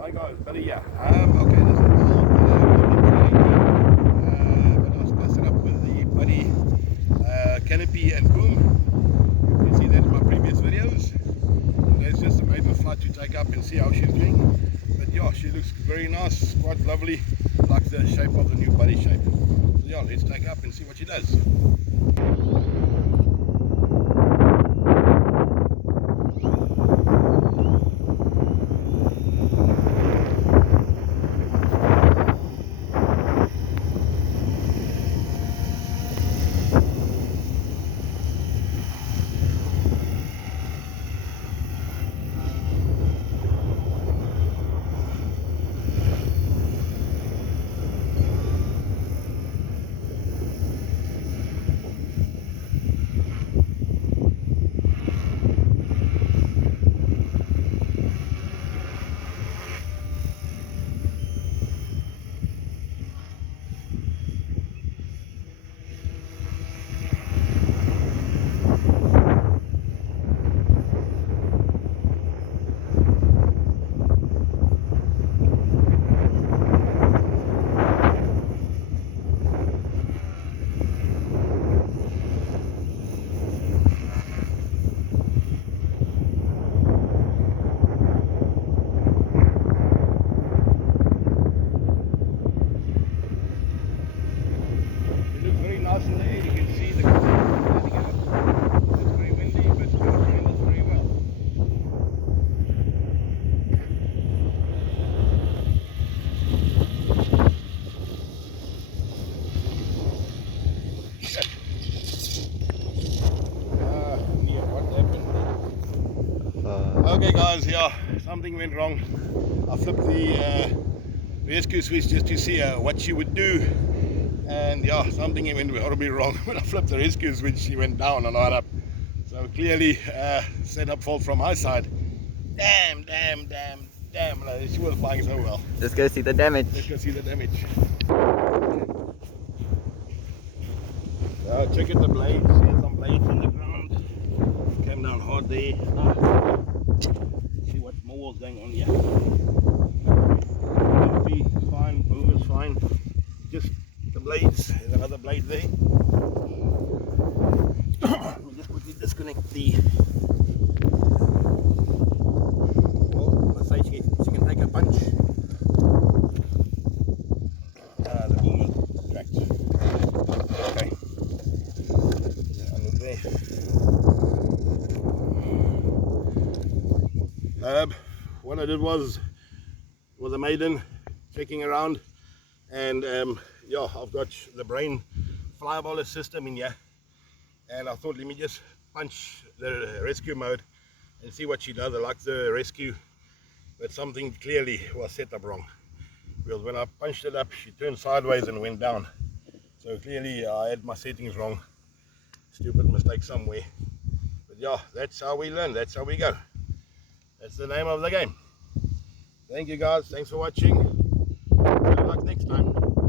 Hi guys, Billy here. Okay, this is but I was busting up with the buddy canopy and boom. You can see that in my previous videos. Today's just a maiden flight to take up and see how she's doing. But yeah, she looks very nice, quite lovely, like the shape of the new buddy shape. So yeah, let's take up and see what she does. It looks very nice in the air. You can see the standing out. It's very windy, but it's doing this very well. Yeah, what happened? Okay guys, yeah, something went wrong. I flipped the rescue switch just to see what she would do. And yeah, something went horribly wrong. When I flipped the rescue switch, she went down and not up. So clearly setup fault from my side. Damn. She was flying so well. Let's go see the damage. Let's go see the damage. Check out the blades. See some blades on the ground. Came down hard there. See what more was going on here. Canopy is fine, boom is fine. Just the blades. There's another blade there. Let me just quickly disconnect the. Well, let's say she can take a punch. The boom is cracked. Okay. Under there. What I did was a maiden checking around, and yeah, I've got the brain flyballer system in here, and I thought let me just punch the rescue mode and see what she does. I like the rescue, but something clearly was set up wrong, because when I punched it up she turned sideways and went down. So clearly I had my settings wrong. Stupid mistake somewhere. But yeah, that's how we learn, that's how we go. That's the name of the game. Thank you guys, thanks for watching. Good luck next time.